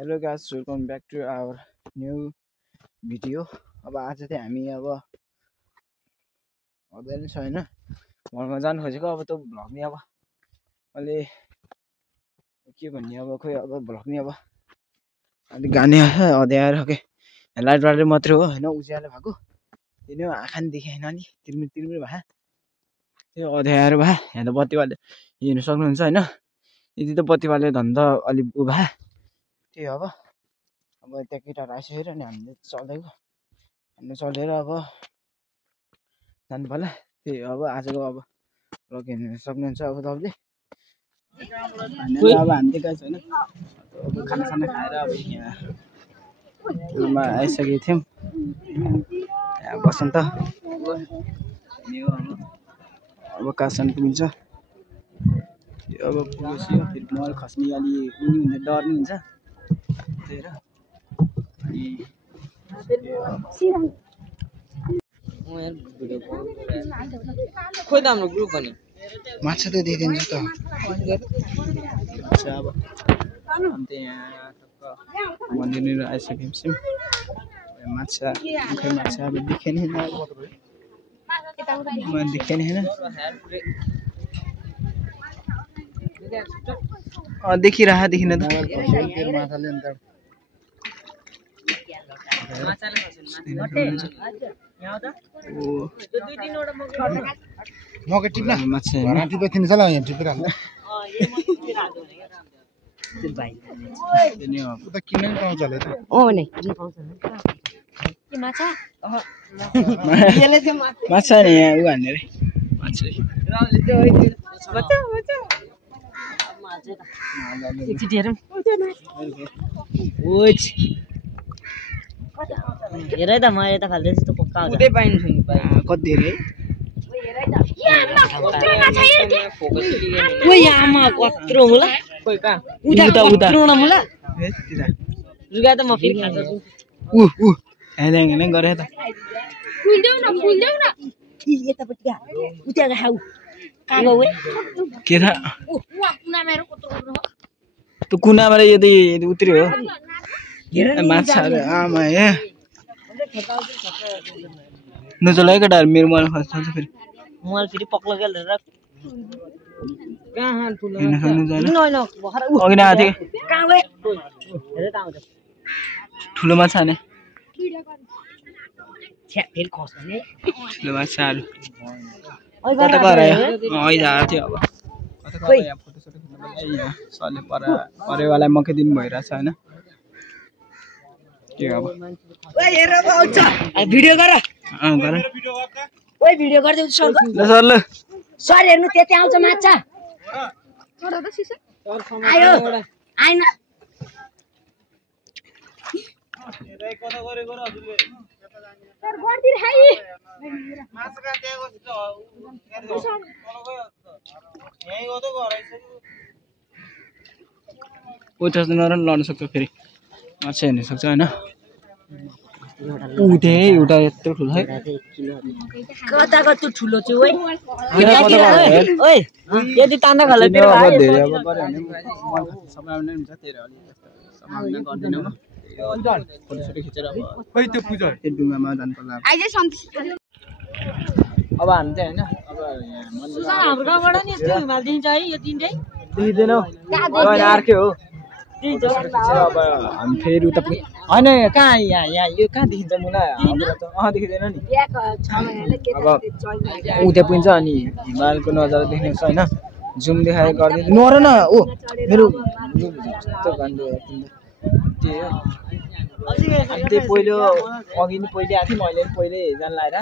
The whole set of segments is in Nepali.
Hello guys, welcome back to our new video. अब आज चाहिँ हामी अब अझै छ होइन घरमा जानु खोजेको। अब त भ्लग नि अब अहिले के भन्ने अब खोइ अब भ्लग नि अब अलिक गाने अँध्याएर के लाइट बालेर मात्रै हो होइन, उज्यालो भएको त्यही हो। आँखा नि देखेन नि तिर्मिर तिर्मिर भए त्यो अँध्याएर भए। यहाँ त बत्ती बाल्यो हेर्नु सक्नुहुन्छ होइन। यति त बत्ती बाल्यो धन त अलिक उ भए त्यही अब त्यहाँ केटाहरू आइसकेर अनि हामीले चलेर अब जानु पर्ला। त्यही अब आजको अब भ्लग हेर्नु सक्नुहुन्छ। अब तपाईँले अब हामी चाहिँ गएको छैन, अब खानासाना खाएर अब यहाँ रुममा आइसकेको थियौँ। यहाँ बसन्त अब कहाँसम्म पुगिन्छ अब पुगेपछि फेरि मल खस्ने अलि उनी हुन्छ, डर नि हुन्छ त्यही र। खोइ त हाम्रो ग्रुप भन्यो माछा त दिइदिन्छ त अब अन्त यहाँ मन्दिर आइसकेपछि माछा खै माछा अब देखेन देखेन होइन देखिरह देखिन त मकै टिप्न माछा टिपेको थिएन यहाँ टिपेर हाल्नु किन पाउँछ होला माछा नि यहाँ उ हान्ने रे हेर त म यता खाल्दै जस्तो पक्का हुन्छ पाइन्छ नि कति धेरै आमा कत्रो होला खोइ कहाँ उता होला रुगा त म फेरि खान्छु हेले गरे त फुल्देऊ न यतापट्टि उता खाऊ के था त्यो कुनाबाट यदि उत्रि हो माछा आमा हे नचलाइ केटाहरू मेरो मोबाइल खस्छ फेरि मोबाइल फेरि पक्लो गेलेर कहाँ ठुलो अघि ठुलो माछा हाने फेरि खस्ने ठुलो माछाहरू कता गरायो आइरहेको थियो। अब कता यहाँ फोटोसोटो खिच्नु यहाँ सरले परेवालाई मकै दिनु भइरहेछ होइन। के अब भिडियो गर भिडियो गर्दै सर ल सर हेर्नु त्यति आउँछ माछा आयो आइन लड्न सक्छ फेरि माछा हेर्न सक्छ होइन। उठे एउटा यत्रो ठुलो है कताको त्यो ठुलो चाहिँ यदि तान्दा खाले फोटोसोटो खिचेर डुङ्गामा जानु पर्ला। अब हामी चाहिँ होइन अब हाम्रो गाउँबाट नि यस्तो हिमाल दिन्छ है यो दिन चाहिँ दिँदैनौ अर्कै हो। अब हामी फेरि उता पुग्यो होइन कहाँ यहाँ यो कहाँ देखिन्छ मुला देखिँदैन नि। अब उता पुगिन्छ अनि हिमालको नजारा देख्ने छ होइन। जुम देखाएर गरिदिन्छ नर न ओ मेरो त्यही हो। त्यही पहिलो अघि नि पहिले आएको थिएँ मैले पहिले जान लाएर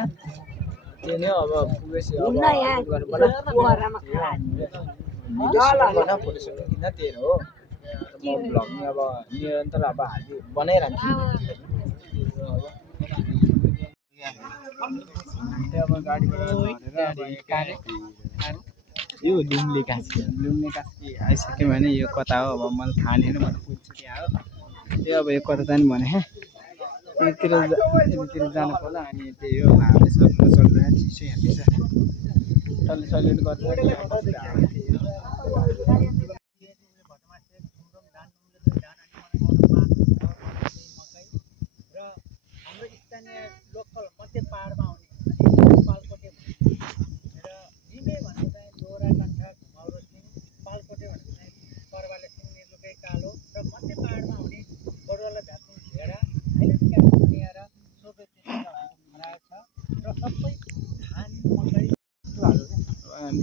त्यही नै अब पुगेपछि फोटोसोटो किन त्यही हो। म भ्लग नि अब निरन्तर अब बनाइरहन्छु अब गाडीबाट यो लुम्ले कास्की आइसक्यो भने यो कता हो अब मलाई थाहा छैन। म त पुग्छु त्यहाँ हो त्यो अब यो कता जाने भने यतिर जानु पर्ला। अनि त्यही हो हामीले चढ्दा चिसो यहाँ पिछा सल्युट गर्छ।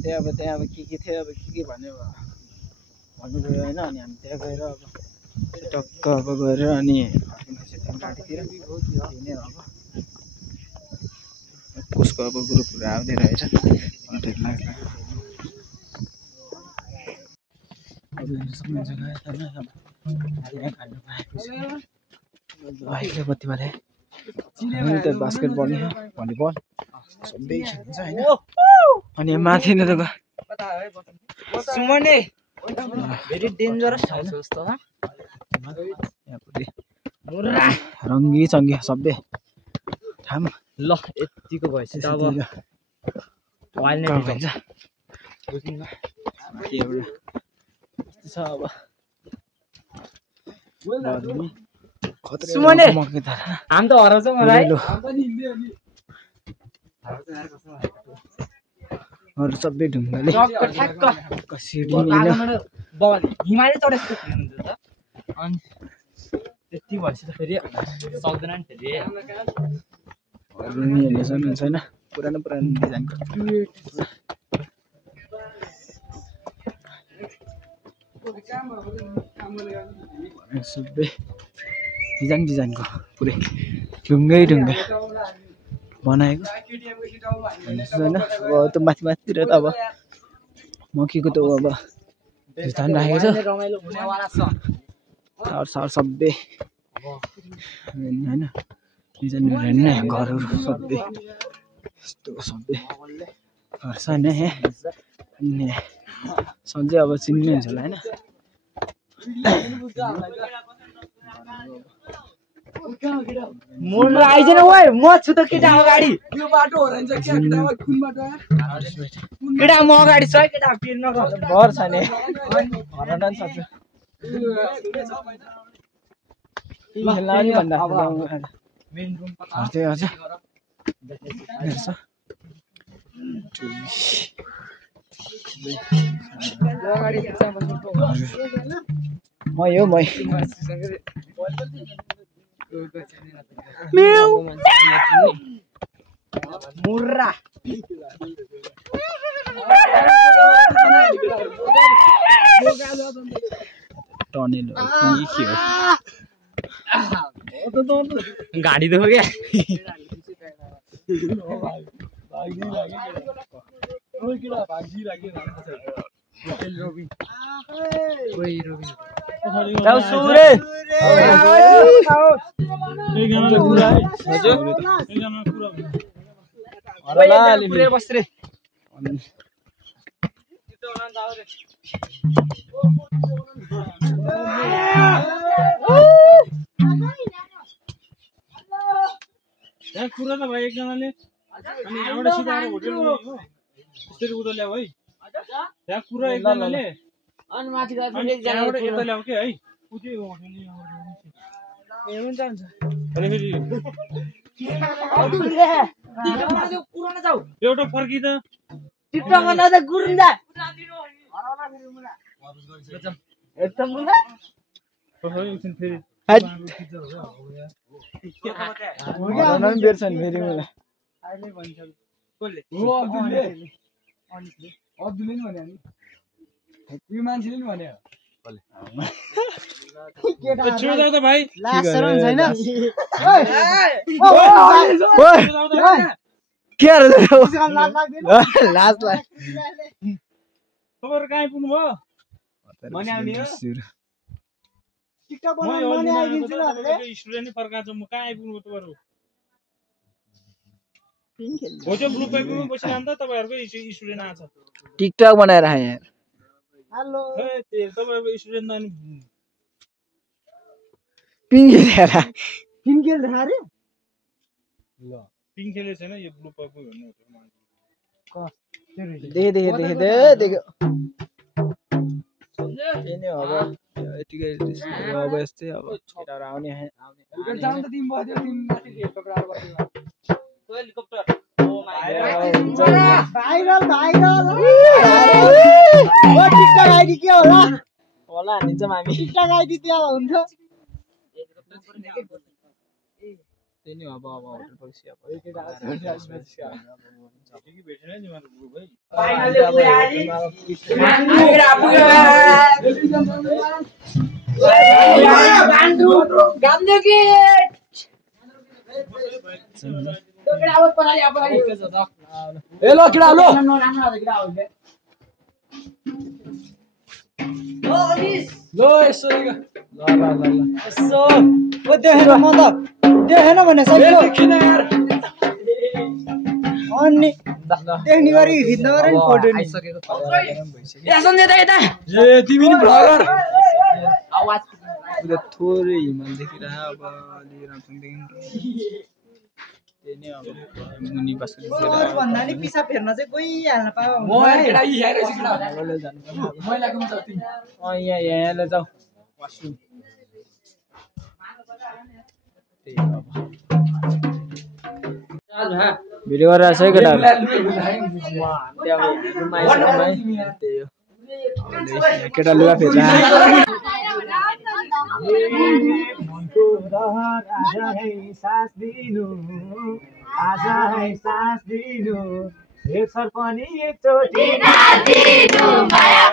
त्यहाँ अब के थियो अब के भन्यो भन्नु गयो होइन अनि हामी त्यहाँ गएर अब टक्क अब गएर अनि फर्किनु गाडीतिर त्यही नै अब कसको अब ग्रुपहरू आउँदै रहेछ कन्ट्याक्ट लाग्छ अब समय जग्गा छैन अब यहाँ खानु पाएपछि बत्ती बाले त बास्केटबल भलिबल सबै खेलिन्छ होइन अनि माथि नै त सुमने भेरी डेन्जरस छ जस्तो ह रङ्गी चङ्गी सबै थाहा ल यतिको भएपछि त अब वाइल्ड नै भन्छ माथि एउटा यस्तो छ अब सुमने हामी त हराउँछौँ होला है अरू सबै ढुङ्गाले हिमालय चढेको हुन्छ त अनि त्यति भएपछि त फेरि सक्दैन नि फेरि छैन पुरानो डिजाइनको सबै डिजाइनको पुरै ढुङ्गै बनाएको होइन अब त्यो माथितिर त अब मकीको त अब स्थान राखेको छ सार सबै होइन डिजाइन हेर्ने घरहरू सबै यस्तो सबै घर छ नि अनि सधैँ अब चिन्ने हुन्छ होला होइन मुन्डा आइजन ओए म छु त केटा अगाडि यो बाटो हो रहन्छ के केटा कुन बाटो आयो केटा म अगाडि छु है केटा पिर नगर घर छ नि हराउन नि सक्छ लानी भन्दा मेन रुम त्यही हजुर हेर्छ मै मुर्रा टनेल गाडी देखो क्या बस्रे यहाँ कुरा त भाइ एकजनाले अनि यहाँबाट सिधा आएर होटल हो त्यसरी उता ल्याऊ है यहाँ कुरा एकजनाले अनि माथि गएर अनि यहाँबाट यता ल्याऊ के है उतै होटल हुन्छ अनि फेरि पुरानो जाऊ एउटा फर्की त टिकटकमा नदा गुरुन्दा एकदम मुला एकछिन फेरि बेर्छ नि फेरि मलाई अहिले भन्छ कसले अब्दुलले नि भने यो मान्छेले नि भने छेउ त भाइ के लास्ट तपाईँहरू कहाँ आइपुग्नु भयो भने आउने हो स्टुडेन्ट फर्काएको म कहाँ आइपुग्नु तपाईँहरू होटल ग्रुप आइपुग्नु बसिरहनु त तपाईँहरूको स्टुडेन्ट आएको छ टिकटक बनाएर आए यार हेलो तपाईँहरूको स्टुडेन्ट अनि पिङ खेलेर किन खेल रहा रे ल पिङ खेलेको छैन यो ग्रुप आइपुग्यो भन्नु देखो नि अब यतिकै अब यस्तै अब केटाहरू आउने हेलिकप्टर टिकटक आइडी के होला हानिन्छौँ हामी टिकटक आइडी त्यहाँ हुन्छ त्यही नै अब होटल पछि अब ठिकै भेटेन नि मेरो गुरु भाइ हेलो किडा लो लो यसो ल यसो ओ देखेन म त देखेन भने सबैको किन यार अनि देख्ने गरी खिच्न गरे नि फोटो नि आइसकेको ए सञ्जय दाइ यता ए तिमी नि भ्लगर आवाज उता थोरै हिमाल देखिरा अब अलि राम्रोसँग देखिन्छ त्यही नै अब मुनि बस्नु भन्दा नि पिसा फेर्न चाहिँ गइहाल्न पाऊ म केटा यी आएर चाहिँ केटा जानु मैलाको म जाऊ तिमी यहाँ ले जाऊ वाशरूम त्यही अब भिडियो गरेर आछ है केटाहरु त्यही हो केटा लुगा फेर्छ आज है सास दिनु एक सर पनि एकचोटि दिनु माया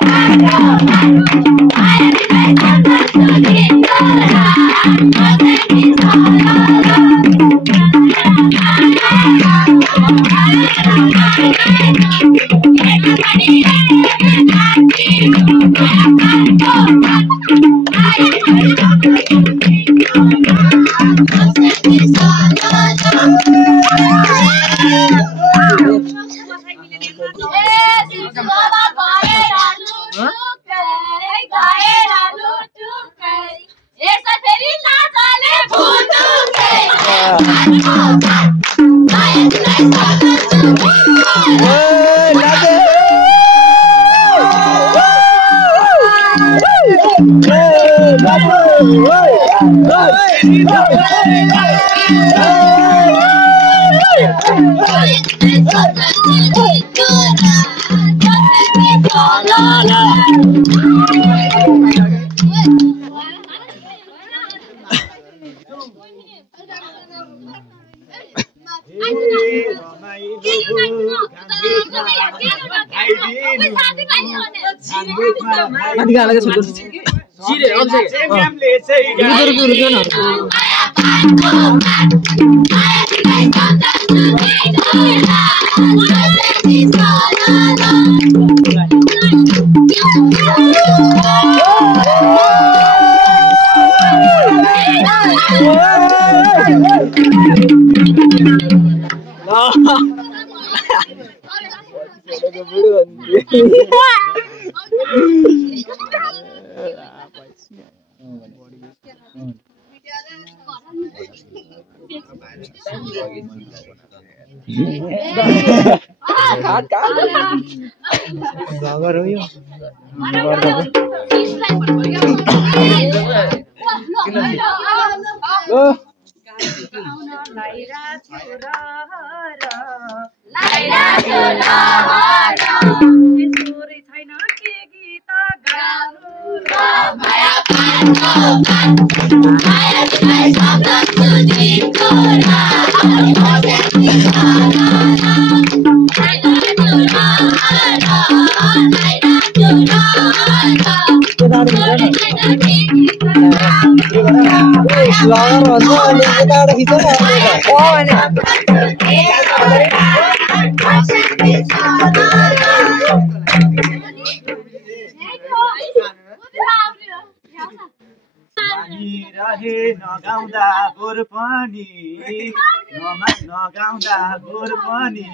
नगाउँदा गोर पनि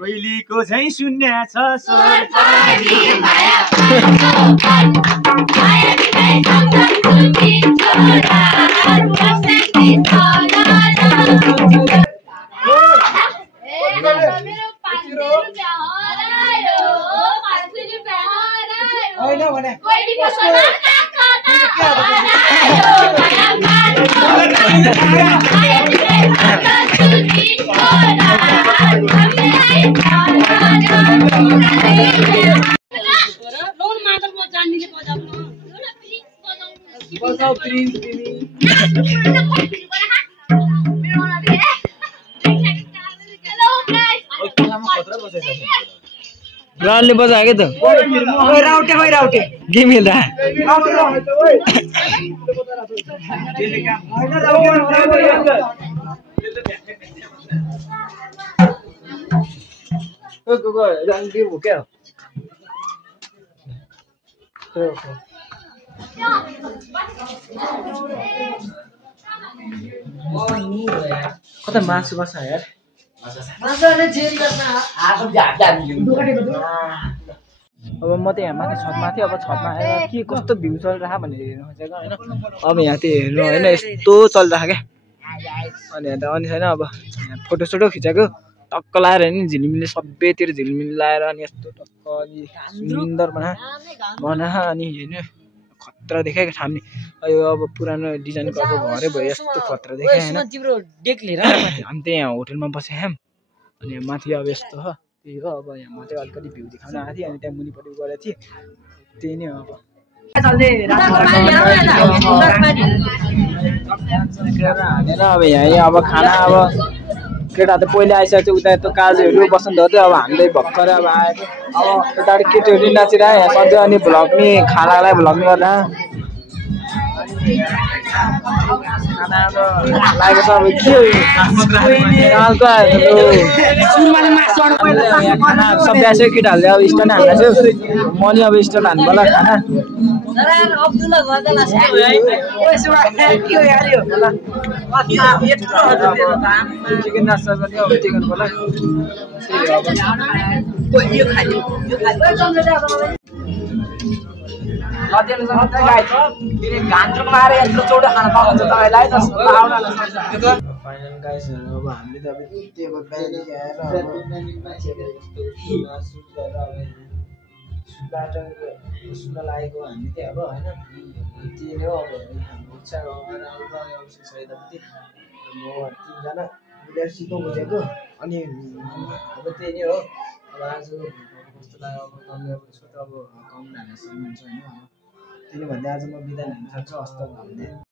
कोइलीको झैं शून्य छ स्वर राहुलले बजायो क्या त राउटे के मिल्दा कता मासु बस्छ यार अब म त यहाँ माथि छतमा थिएँ अब छतमा आएर के कस्तो भ्यू चलिरहेको भनेर हेर्नु खोजेको होइन अब यहाँ त्यो हेर्नु होइन यस्तो चलिरहेको क्या अनि यहाँ त अनि छैन अब यहाँ फोटोसोटो खिचेको टक्क लाएर नि झिलिमिली सबैतिर झिलिमिली लाएर अनि यस्तो टक्क अनि सुन्दर बना अनि हेर्नु खतरा देखाएको ठाउँले यो अब पुरानो डिजाइनको अब घरै भयो यस्तो खतरा देखायो होइन हामी त यहाँ होटेलमा बसेको छौँ अनि यहाँ माथि अब यस्तो हो त्यही हो अब यहाँ माथि अलिकति भ्यू देखाउन आएको थिएँ अनि त्यहाँ मुनिपट्टि गएको थिएँ त्यही नै हो अब हालेर अब यहाँ अब खाना अब केटा त पहिला आइसकेको उता यस्तो काजुहरू बसन्त थियो अब हामीले भर्खर अब आएको अब यताबाट केटीहरू नाचिरह्यो यहाँ सधैँ अनि भ्लग्ने खानालाई भ्लग्ने गर्दा खाना अब लागेको छ अब के खाना सबै आइसक्यो केटाहरूले अब स्टन हाल्दैछु म नि अब स्टन हान्नु होला खाना चिकन नास्ता पनि अब चिकन होला फाइनल गाइसहरु अब हामीले त अब यति अब बिहानदेखि आएर सुन्न लागेको हामी चाहिँ अब होइन त्यही नै हो अब हाम्रो इच्छा गरेर आउँदा अवश्य सहित म तिनजना मिलेर सिक्नु खोजेको अनि अब त्यही नै हो अब आज कस्तो लाग्यो अब तपाईँले अब यसको त अब कमेन्ट हाल्न सक्नुहुन्छ होइन त्यही भन्दै आज म बिदा लिन सक्छु हस्त भन्दै